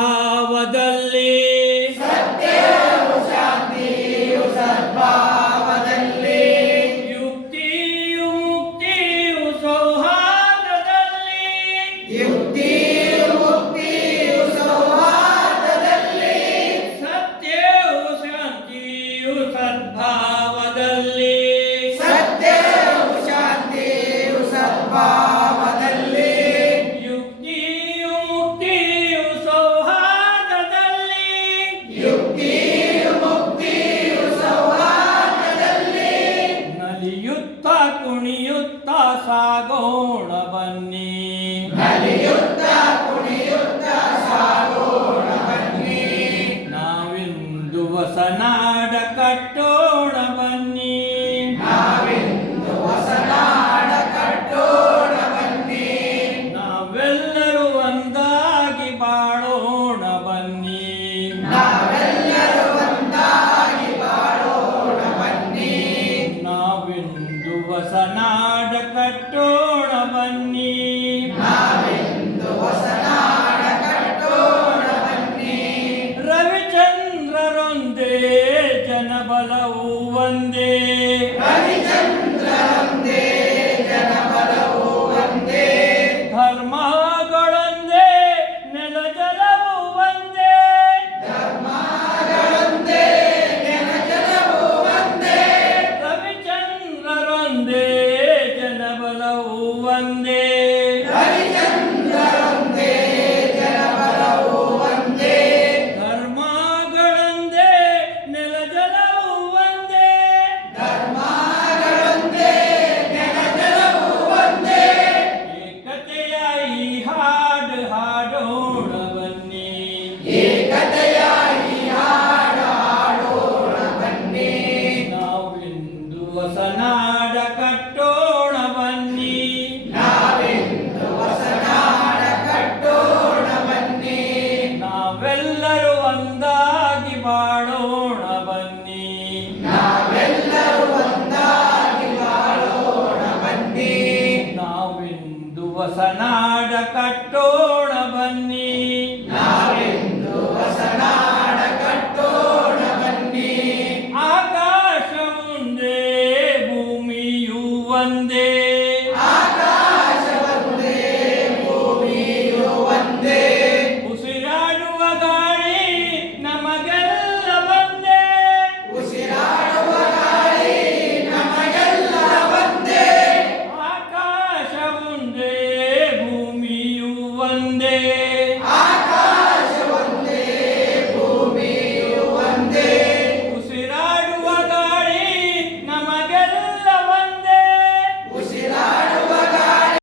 ಭಾವದಲ್ಲಿ ಬನ್ನಿ ನಾವೆಂದು ಹೊಸ ನಾಡ ಕಟ್ಟೋಣ ಬನ್ನಿ ರವಿಚಂದ್ರರೊಂದೇ ಜನಬಲವು ಒಂದೇ ರವಿಚಂದ್ರ ಹೊಸನಾಡ ಕಟ್ಟೋಣ ಬನ್ನಿ. ನಾವೆಂದು ಹೊಸನಾಡ ಕಟ್ಟೋಣ ಬನ್ನಿ. ಆಕಾಶ ಮುಂದೆ ಭೂಮಿಯು ಒಂದೇ.